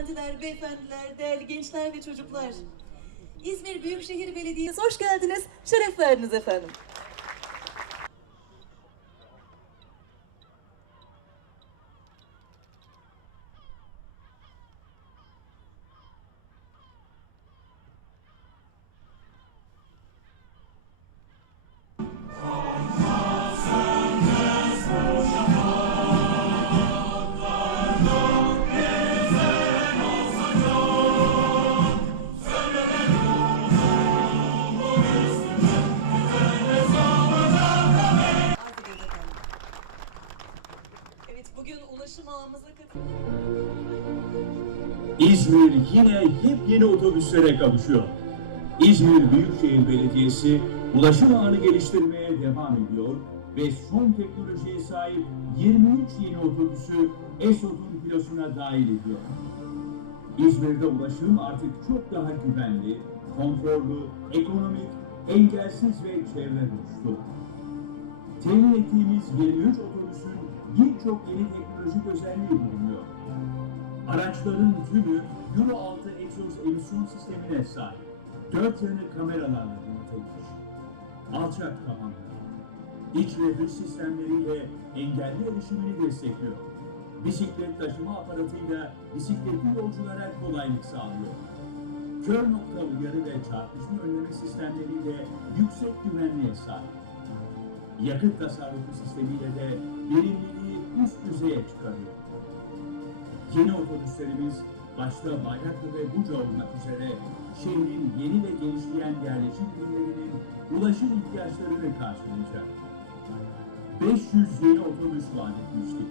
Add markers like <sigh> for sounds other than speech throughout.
hanımefendiler, beyefendiler, değerli gençler ve çocuklar. İzmir Büyükşehir Belediyesi hoş geldiniz, şeref verdiniz efendim. İzmir yine yepyeni otobüslere kavuşuyor. İzmir Büyükşehir Belediyesi ulaşım ağını geliştirmeye devam ediyor ve son teknolojiye sahip 23 yeni otobüsü ESOT'un filosuna dahil ediyor. İzmir'de ulaşım artık çok daha güvenli, konforlu, ekonomik, engelsiz ve çevre dostu. Temin ettiğimiz 23 otobüsün birçok yeni teknolojik özelliği bulunuyor. Araçların tümü Euro 6 egzoz emisyon sistemine sahip. Dört yanı kameralarla donatılmış. Alçak tavanlı. İç ve dış sistemleriyle engelli erişimini destekliyor. Bisiklet taşıma aparatıyla bisikletli yolculara kolaylık sağlıyor. Kör nokta uyarı ve çarpışma önleme sistemleriyle yüksek güvenliğe sahip. Yakıt tasarrufu sistemiyle de verimliliği üst düzeye çıkarıyor. Yeni otobüslerimiz başta Bayraklı ve Buca olmak üzere şehrin yeni ve genişleyen yerleşim birimlerinin ulaşım ihtiyaçlarını karşılayacak. 500 yeni otobüs vaat etmiştik.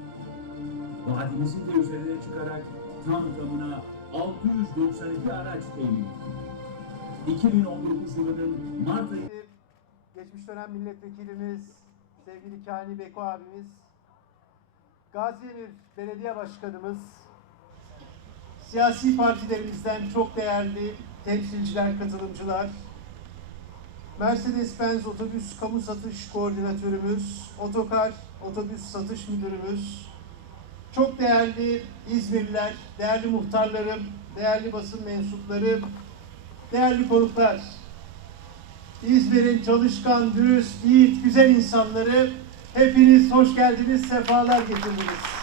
Vaadimizin de üzerine çıkarak tam tamına 692 araç temin ettik. 2019 yılının Mart ayı Geçmiş dönem milletvekilimiz, sevgili Kani Beko abimiz, Gaziemir Belediye Başkanımız, siyasi partilerimizden çok değerli temsilciler, katılımcılar, Mercedes-Benz Otobüs Kamu Satış Koordinatörümüz, Otokar Otobüs Satış Müdürümüz, çok değerli İzmirliler, değerli muhtarlarım, değerli basın mensupları, değerli konuklar, İzmir'in çalışkan, dürüst, yiğit, güzel insanları hepiniz hoş geldiniz, sefalar getirdiniz.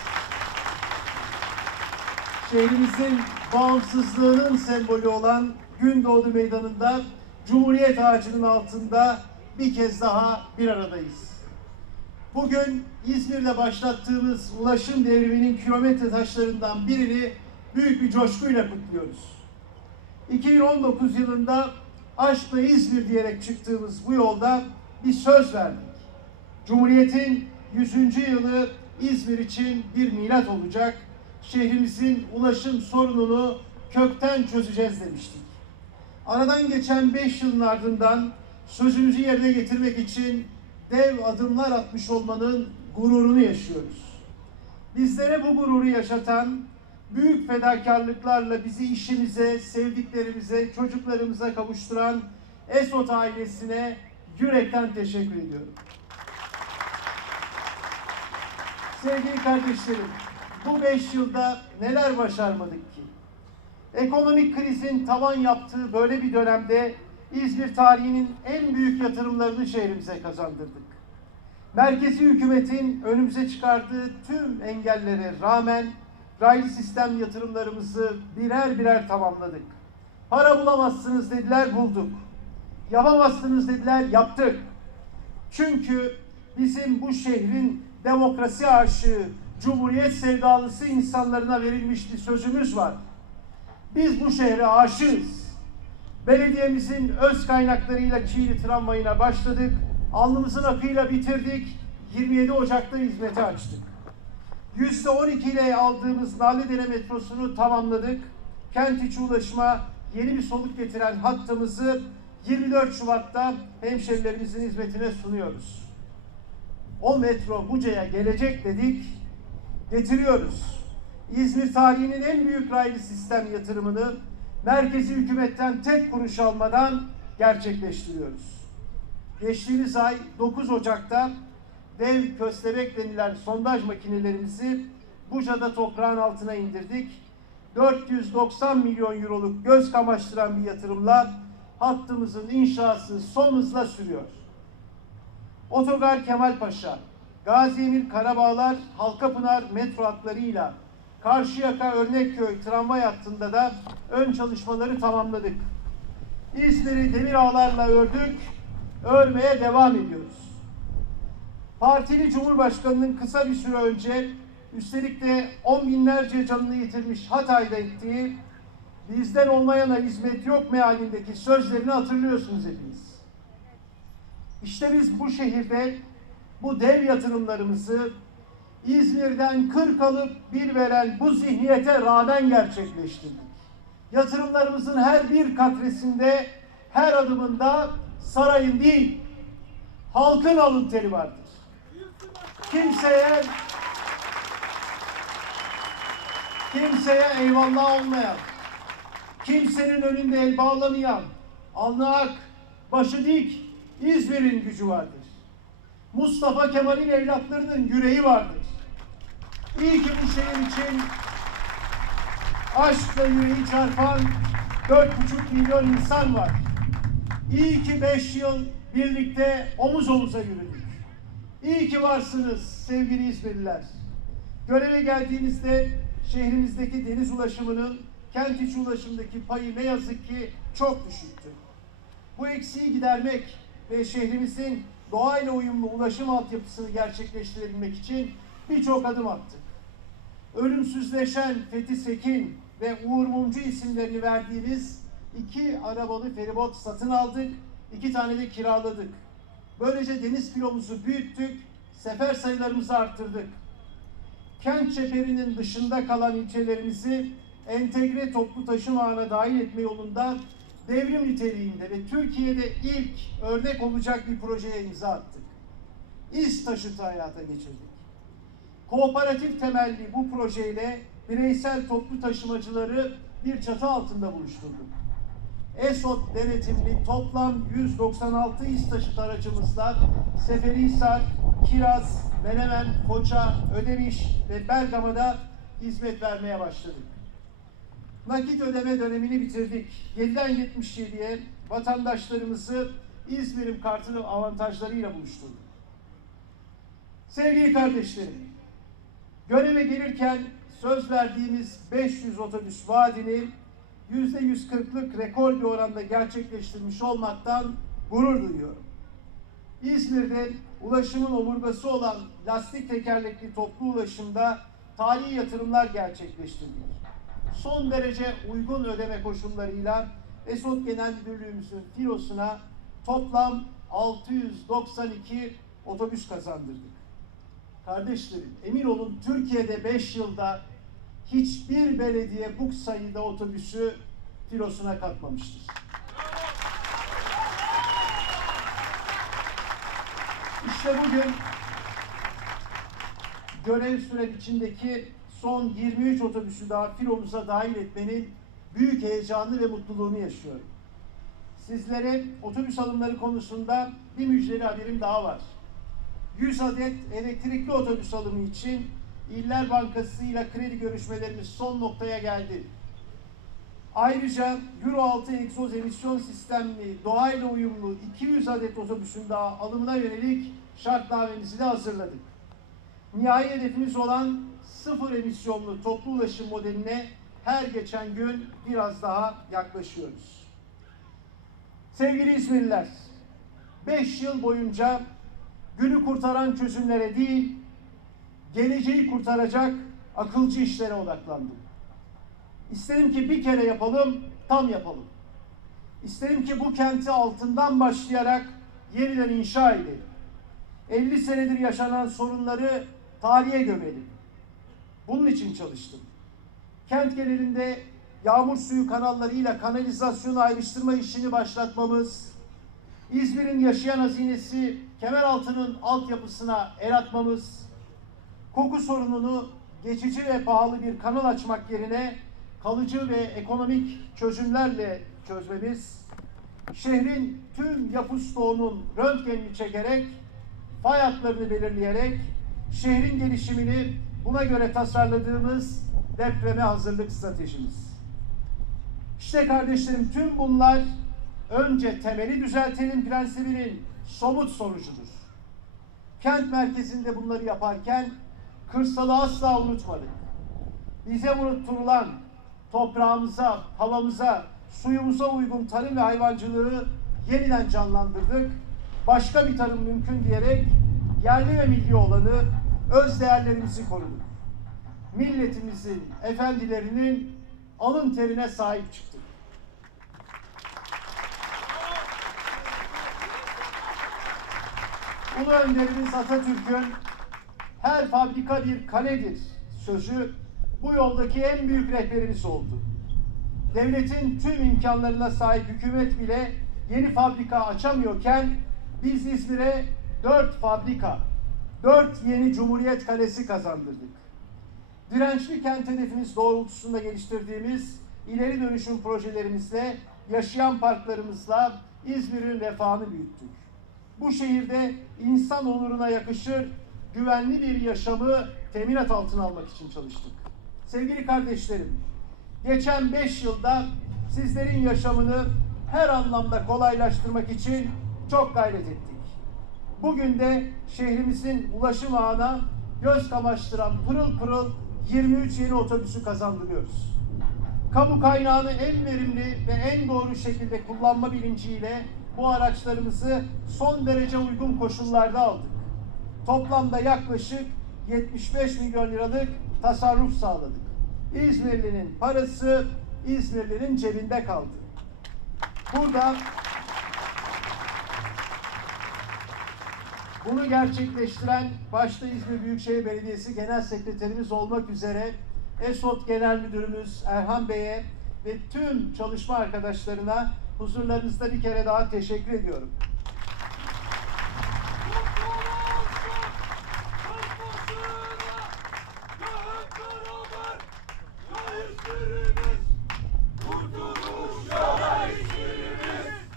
Şehrimizin bağımsızlığının sembolü olan Gündoğdu Meydanı'nda Cumhuriyet ağacının altında bir kez daha bir aradayız. Bugün İzmir'de başlattığımız ulaşım devriminin kilometre taşlarından birini büyük bir coşkuyla kutluyoruz. 2019 yılında Aşkla İzmir diyerek çıktığımız bu yolda bir söz verdik. Cumhuriyet'in 100. yılı İzmir için bir milat olacak. Şehrimizin ulaşım sorununu kökten çözeceğiz demiştik. Aradan geçen 5 yılın ardından sözümüzü yerine getirmek için dev adımlar atmış olmanın gururunu yaşıyoruz. Bizlere bu gururu yaşatan, büyük fedakarlıklarla bizi işimize, sevdiklerimize, çocuklarımıza kavuşturan Esot ailesine yürekten teşekkür ediyorum. Sevgili kardeşlerim, bu beş yılda neler başarmadık ki? Ekonomik krizin tavan yaptığı böyle bir dönemde İzmir tarihinin en büyük yatırımlarını şehrimize kazandırdık. Merkezi hükümetin önümüze çıkardığı tüm engellere rağmen raylı sistem yatırımlarımızı birer birer tamamladık. Para bulamazsınız dediler bulduk. Yapamazsınız dediler yaptık. Çünkü bizim bu şehrin demokrasi aşığı, cumhuriyet sevdalısı insanlarına verilmiş bir sözümüz var. Biz bu şehre aşığız. Belediyemizin öz kaynaklarıyla Çiğli tramvayına başladık. Alnımızın akıyla bitirdik. 27 Ocak'ta hizmete açtık. %12 ile aldığımız Narlıdere metrosunu tamamladık. Kent içi ulaşıma yeni bir soluk getiren hattımızı 24 Şubat'ta hemşerilerimizin hizmetine sunuyoruz. O metro Buca'ya gelecek dedik, getiriyoruz. İzmir tarihinin en büyük raylı sistem yatırımını merkezi hükümetten tek kuruş almadan gerçekleştiriyoruz. Geçtiğimiz ay 9 Ocak'ta dev köstebek denilen sondaj makinelerimizi Buca'da toprağın altına indirdik. 490 milyon euroluk göz kamaştıran bir yatırımla hattımızın inşası son hızla sürüyor. Otogar Kemalpaşa, Gazi Emir Karabağlar, Halkapınar metro hatlarıyla Karşıyaka Örnekköy tramvay hattında da ön çalışmaları tamamladık. İzmir'i demir ağlarla ördük, örmeye devam ediyoruz. Partili Cumhurbaşkanı'nın kısa bir süre önce üstelik de on binlerce canını yitirmiş Hatay'da ettiği bizden olmayana hizmet yok mealindeki sözlerini hatırlıyorsunuz hepiniz. İşte biz bu şehirde bu dev yatırımlarımızı İzmir'den 40 alıp bir veren bu zihniyete rağmen gerçekleştirdik. Yatırımlarımızın her bir katresinde, her adımında sarayın değil, halkın alın teri vardır. Kimseye kimseye eyvallah olmayan, kimsenin önünde el bağlamayan, alnı ak, başı dik İzmir'in gücü vardır. Mustafa Kemal'in evlatlarının yüreği vardır. İyi ki bu şehir için aşkla yüreği çarpan dört buçuk milyon insan var. İyi ki beş yıl birlikte omuz omuza yürüdük. İyi ki varsınız sevgili İzmirliler. Göreve geldiğinizde şehrimizdeki deniz ulaşımının kent içi ulaşımdaki payı ne yazık ki çok düşüktü. Bu eksiği gidermek ve şehrimizin doğayla uyumlu ulaşım altyapısını gerçekleştirebilmek için birçok adım attık. Ölümsüzleşen Fethi Sekin ve Uğur Mumcu isimlerini verdiğimiz iki arabalı feribot satın aldık, iki tane de kiraladık. Böylece deniz filomuzu büyüttük, sefer sayılarımızı arttırdık. Kent çeperinin dışında kalan ilçelerimizi entegre toplu taşıma ağına dahil etme yolunda devrim niteliğinde ve Türkiye'de ilk örnek olacak bir projeye imza attık. İz taşıtı hayata geçirdik. Kooperatif temelli bu projeyle bireysel toplu taşımacıları bir çatı altında buluşturduk. ESOT denetimli toplam 196 iz taşıt aracımızla Seferihisar, Kiraz, Menemen, Foça, Ödemiş ve Bergama'da hizmet vermeye başladık. Nakit ödeme dönemini bitirdik. 7'den 77'ye vatandaşlarımızı İzmir'in kartı avantajlarıyla buluşturduk. Sevgili kardeşlerim, göreve gelirken söz verdiğimiz 500 otobüs vaadini %140'lık rekor bir oranda gerçekleştirmiş olmaktan gurur duyuyorum. İzmir'de ulaşımın omurgası olan lastik tekerlekli toplu ulaşımda tarihi yatırımlar gerçekleştirdik. Son derece uygun ödeme koşullarıyla Esot Genel Müdürlüğümüzün filosuna toplam 692 otobüs kazandırdık. Kardeşlerim emin olun Türkiye'de 5 yılda hiçbir belediye bu sayıda otobüsü filosuna katmamıştır. İşte bugün görev sürem içindeki son 23 otobüsü daha filomuza dahil etmenin büyük heyecanı ve mutluluğunu yaşıyorum. Sizlere otobüs alımları konusunda bir müjdeli haberim daha var. 100 adet elektrikli otobüs alımı için İller Bankası ile kredi görüşmelerimiz son noktaya geldi. Ayrıca Euro 6 egzoz emisyon sistemli doğayla uyumlu 200 adet otobüsün daha alımına yönelik şartnamemizi de hazırladık. Nihai hedefimiz olan sıfır emisyonlu toplu ulaşım modeline her geçen gün biraz daha yaklaşıyoruz. Sevgili İzmirliler, 5 yıl boyunca günü kurtaran çözümlere değil, geleceği kurtaracak akılcı işlere odaklandım. İsterim ki bir kere yapalım, tam yapalım. İsterim ki bu kenti altından başlayarak yeniden inşa edelim. 50 senedir yaşanan sorunları tarihe gömelim. Bunun için çalıştım. Kent genelinde yağmur suyu kanallarıyla kanalizasyonu ayrıştırma işini başlatmamız, İzmir'in yaşayan hazinesi Kemeraltı'nın altyapısına el atmamız, koku sorununu geçici ve pahalı bir kanal açmak yerine kalıcı ve ekonomik çözümlerle çözmemiz, şehrin tüm yapı stoğunun röntgenini çekerek, fay hatlarını belirleyerek, şehrin gelişimini buna göre tasarladığımız depreme hazırlık stratejimiz. İşte kardeşlerim tüm bunlar önce temeli düzeltelim prensibinin somut sonucudur. Kent merkezinde bunları yaparken kırsalı asla unutmadık. Bize unutturulan toprağımıza, havamıza, suyumuza uygun tarım ve hayvancılığı yeniden canlandırdık. Başka bir tarım mümkün diyerek yerli ve milli olanı öz değerlerimizi koruduk. Milletimizin, efendilerinin alın terine sahip çıktık. Ulu önderimiz Atatürk'ün her fabrika bir kaledir sözü bu yoldaki en büyük rehberimiz oldu. Devletin tüm imkanlarına sahip hükümet bile yeni fabrika açamıyorken biz İzmir'e dört fabrika, dört yeni Cumhuriyet Kalesi kazandırdık. Dirençli kent hedefimiz doğrultusunda geliştirdiğimiz ileri dönüşüm projelerimizle, yaşayan parklarımızla İzmir'in refahını büyüttük. Bu şehirde insan onuruna yakışır güvenli bir yaşamı teminat altına almak için çalıştık. Sevgili kardeşlerim, geçen beş yılda sizlerin yaşamını her anlamda kolaylaştırmak için çok gayret ettik. Bugün de şehrimizin ulaşım ağına göz kamaştıran pırıl pırıl 23 yeni otobüsü kazandırıyoruz. Kamu kaynağını en verimli ve en doğru şekilde kullanma bilinciyle bu araçlarımızı son derece uygun koşullarda aldık. Toplamda yaklaşık 75 milyon liralık tasarruf sağladık. İzmirli'nin parası İzmirli'nin cebinde kaldı. Burada bunu gerçekleştiren başta İzmir Büyükşehir Belediyesi Genel Sekreterimiz olmak üzere ESOT Genel Müdürümüz Erhan Bey'e ve tüm çalışma arkadaşlarına huzurlarınızda bir kere daha teşekkür ediyorum.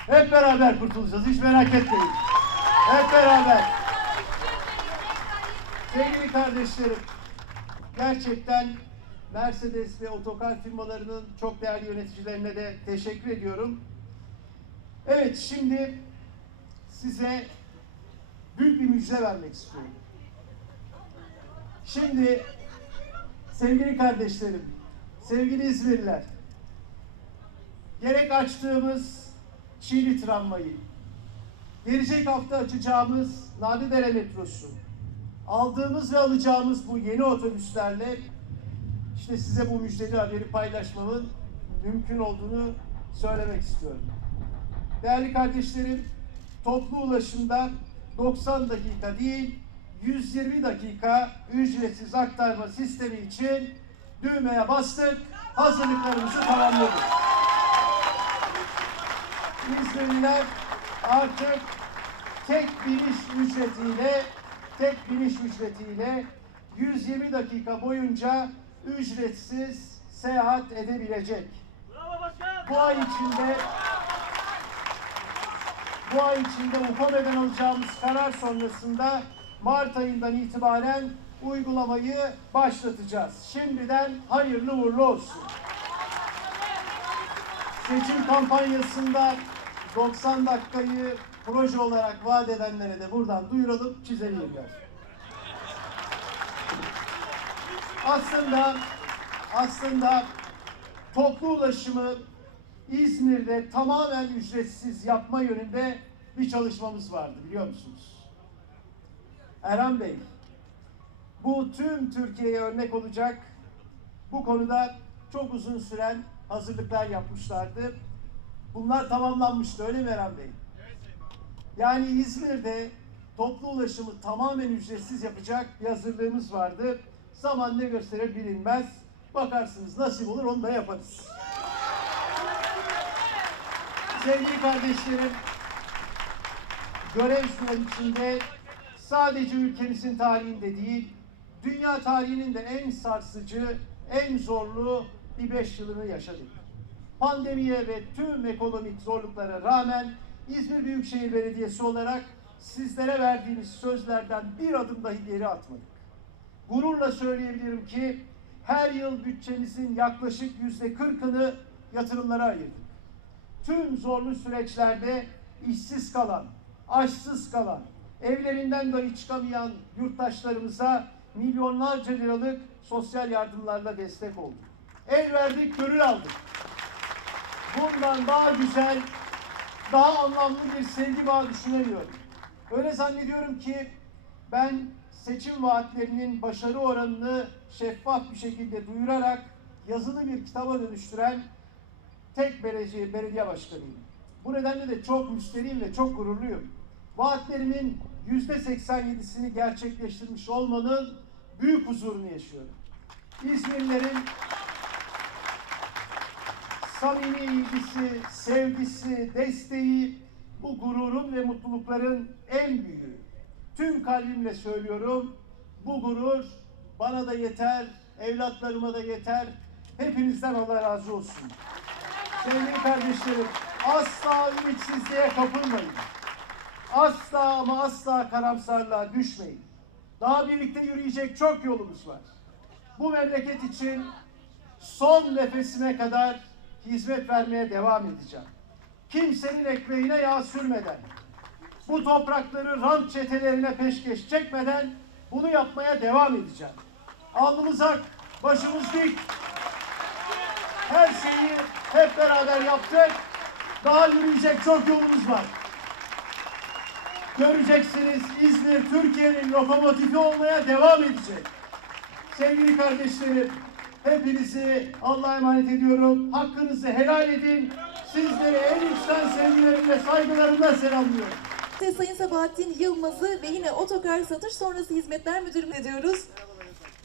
Hep beraber kurtulacağız. Hiç merak etmeyin. Hep beraber. Sevgili kardeşlerim, gerçekten Mercedes ve otokar firmalarının çok değerli yöneticilerine de teşekkür ediyorum. Evet, şimdi size büyük bir müjde vermek istiyorum. Şimdi sevgili kardeşlerim, sevgili İzmirliler, gerek açtığımız Çiğli tramvayı, gelecek hafta açacağımız Nadidere metrosu, aldığımız ve alacağımız bu yeni otobüslerle işte size bu müjdeli haberi paylaşmamın mümkün olduğunu söylemek istiyorum. Değerli kardeşlerim, toplu ulaşımda 90 dakika değil, 120 dakika ücretsiz aktarma sistemi için düğmeye bastık, hazırlıklarımızı tamamladık. İzmirliler artık tek biniş ücretiyle tek biniş ücretiyle 120 dakika boyunca ücretsiz seyahat edebilecek. Bu ay içinde bu ay içinde UKOME'den alacağımız karar sonrasında Mart ayından itibaren uygulamayı başlatacağız. Şimdiden hayırlı uğurlu olsun. Seçim kampanyasında 90 dakikayı proje olarak vaat edenlere de buradan duyuralım, çizelim. Aslında aslında toplu ulaşımı İzmir'de tamamen ücretsiz yapma yönünde bir çalışmamız vardı biliyor musunuz? Erhan Bey, bu tüm Türkiye'ye örnek olacak bu konuda çok uzun süren hazırlıklar yapmışlardı. Bunlar tamamlanmıştı öyle mi Erhan Bey? Yani İzmir'de toplu ulaşımı tamamen ücretsiz yapacak bir hazırlığımız vardı. Zaman ne gösterir bilinmez. Bakarsınız nasip olur onu da yaparız. Sevgili kardeşlerim, görev sürecinde sadece ülkemizin tarihinde değil, dünya tarihinin de en sarsıcı, en zorlu bir beş yılını yaşadık. Pandemiye ve tüm ekonomik zorluklara rağmen İzmir Büyükşehir Belediyesi olarak sizlere verdiğimiz sözlerden bir adım dahi geri atmadık. Gururla söyleyebilirim ki her yıl bütçemizin yaklaşık yüzde kırkını yatırımlara ayırdık. Tüm zorlu süreçlerde işsiz kalan, açsız kalan, evlerinden dahi çıkamayan yurttaşlarımıza milyonlarca liralık sosyal yardımlarla destek olduk. El verdik, gönül aldık. Bundan daha güzel, daha anlamlı bir sevgi bağı düşünemiyorum. Öyle zannediyorum ki ben seçim vaatlerinin başarı oranını şeffaf bir şekilde duyurarak yazılı bir kitaba dönüştüren tek belediye, belediye başkanıyım. Bu nedenle de çok müsterihim ve çok gururluyum. Vaatlerimin yüzde 87'sini gerçekleştirmiş olmanın büyük huzurunu yaşıyorum. İzmirlilerin samimi ilgisi, sevgisi, desteği bu gururun ve mutlulukların en büyüğü. Tüm kalbimle söylüyorum. Bu gurur bana da yeter, evlatlarıma da yeter. Hepinizden Allah razı olsun. Sevgili kardeşlerim, asla ümitsizliğe kapılmayın. Asla ama asla karamsarlığa düşmeyin. Daha birlikte yürüyecek çok yolumuz var. Bu memleket için son nefesime kadar hizmet vermeye devam edeceğim. Kimsenin ekmeğine yağ sürmeden, bu toprakları rant çetelerine peşkeş çekmeden bunu yapmaya devam edeceğim. Alnımız ak, başımız dik. Her şeyi hep beraber yaptık. Daha yürüyecek çok yolumuz var. Göreceksiniz İzmir Türkiye'nin lokomotifi olmaya devam edecek. Sevgili kardeşlerim, hepinizi Allah'a emanet ediyorum. Hakkınızı helal edin. Sizleri en içten sevgilerimle, saygılarımla selamlıyorum. Ve Sayın Sabahattin Yılmaz'ı ve yine Otokar Satış Sonrası Hizmetler Müdürümüz ediyoruz.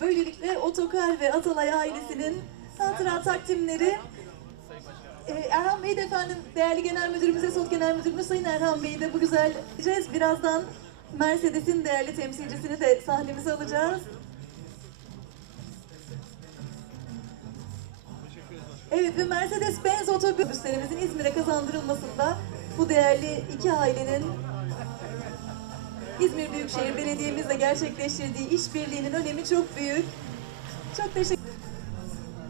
Böylelikle Otokar ve Atalay ailesinin hatıra takdimleri Ee, Erhan Bey de efendim değerli genel müdürümüz, Esot Genel Müdürümüz Sayın Erhan Bey'i de bu güzel edeceğiz. Birazdan Mercedes'in değerli temsilcisini de sahnemize alacağız. Evet ve Mercedes-Benz otobüslerimizin İzmir'e kazandırılmasında bu değerli iki ailenin İzmir Büyükşehir Belediye'mizle gerçekleştirdiği işbirliğinin önemi çok büyük. Çok teşekkür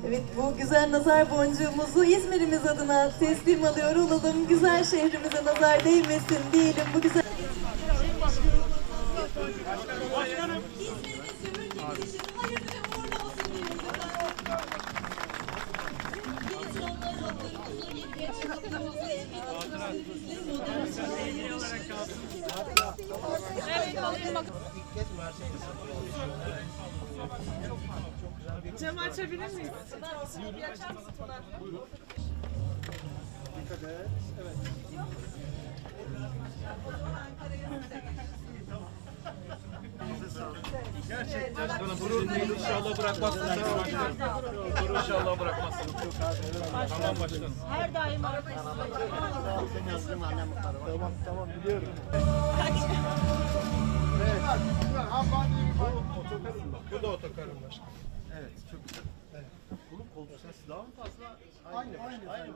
Evet bu güzel nazar boncuğumuzu İzmir'imiz adına teslim alıyor olalım. Güzel şehrimize nazar değmesin diyelim bu güzel. Camı açabilir miyiz? İnşallah bırakmazsın. Dur inşallah bırakmazsın. Tamam başkanım. Her daim Tamam tamam biliyorum. <laughs> Bu da otokarın başkanım. Bunun koltuk sesi daha mı fazla? Aynı. Aynı. Aynı.